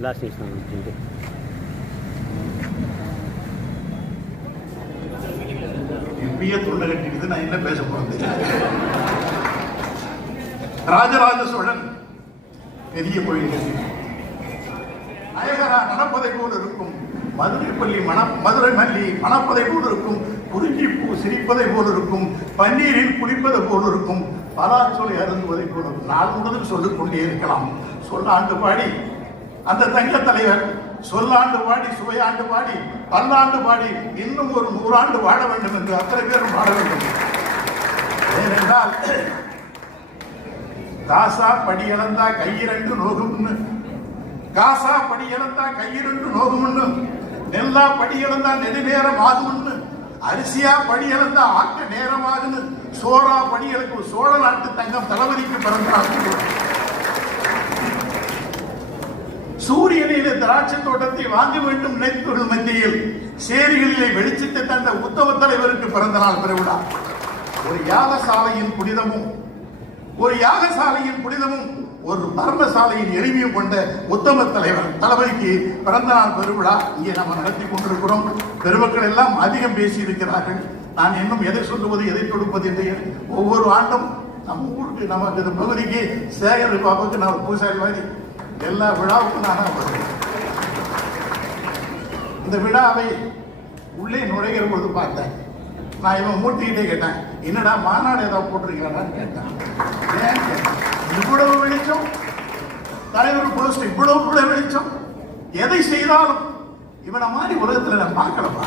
Plastic இப்பயே தொண்டை கட்டிக்குது. நான் என்ன பேச போறது? ராஜராஜ சோழன் பெரிய கோயில் நாயகரா நடப்பதை போல் இருக்கும், மதுரை மல்லி மணப்பதை போல் இருக்கும், குறிஞ்சி பூ சிரிப்பதை போல் இருக்கும், பன்னீரில் குளிப்பதை போல் இருக்கும், பலாச்சொலை அருந்துவதை போல நாள் முழுவதும் சொல்லிக் கொண்டே இருக்கலாம். சொல்லாண்டு பாடி அந்த தங்க தலைவர் சொல்லாண்டு பாடி சுவையாண்டு பாடி பல்லாண்டு பாடி இன்னும் ஒரு 100 ஆண்டு வாழ வேண்டும் என்று அத்தனை பேரும் வாழ வேண்டும். ஏனென்றால் காசா படி இழந்தா கையிரண்டு நோகும்னு, காசா படி இழந்தா கையிரண்டு நோகும்னு, நெல்லா படி இழந்தா நெடுநேரம் ஆகும்னு, அரிசியா படி இழந்தா ஆக்க நேரமாகுன்னு, சோறா படி இழக்கும் சோழ நாட்டு தங்கம் தளபதிக்கு பிறந்தார்கள். சூரியனிலே திராட்சை தோட்டத்தை வாங்க வேண்டும் நினைப்பவர்கள் மத்தியில் சேரிகளிலே வெளிச்சத்தை தந்த உத்தம தலைவருக்கு பிறந்த நாள் பெருவிழா. ஒரு யாகசாலையின் புனிதமும் ஒரு மர்மசாலையின் எளிமையும் கொண்ட உத்தம தலைவர் தளபதிக்கு பிறந்த நாள் பெருவிழா இங்கே நம்ம நடத்தி கொண்டிருக்கிறோம். பெருமக்கள் எல்லாம் அதிகம் பேசி இருக்கிறார்கள். நான் இன்னும் எதை சொல்லுவது எதை கொடுப்பது என்று ஒவ்வொரு ஆண்டும் நம்ம ஊருக்கு நமக்கு இந்த பகுதிக்கு சேகர் பாபாவுக்கு நான் பூசாரி மாதிரி எல்லா விழாவுக்கும் நான் வருவேன். இந்த விழாவை உள்ளே நுழைகிற பொழுது பார்த்தேன். நான் இவன் மூட்டிக்கிட்டே கேட்டேன், என்னடா மாநாடு ஏதாவது போட்டிருக்கீங்களான்னு கேட்டேன். ஏன் இவ்வளவு வெளிச்சம், தலைவர் போஸ்ட் இவ்வளவு வெளிச்சம், எதை செய்தாலும் இவனை மாதிரி உலகத்தில் நான் பார்க்கலப்பா.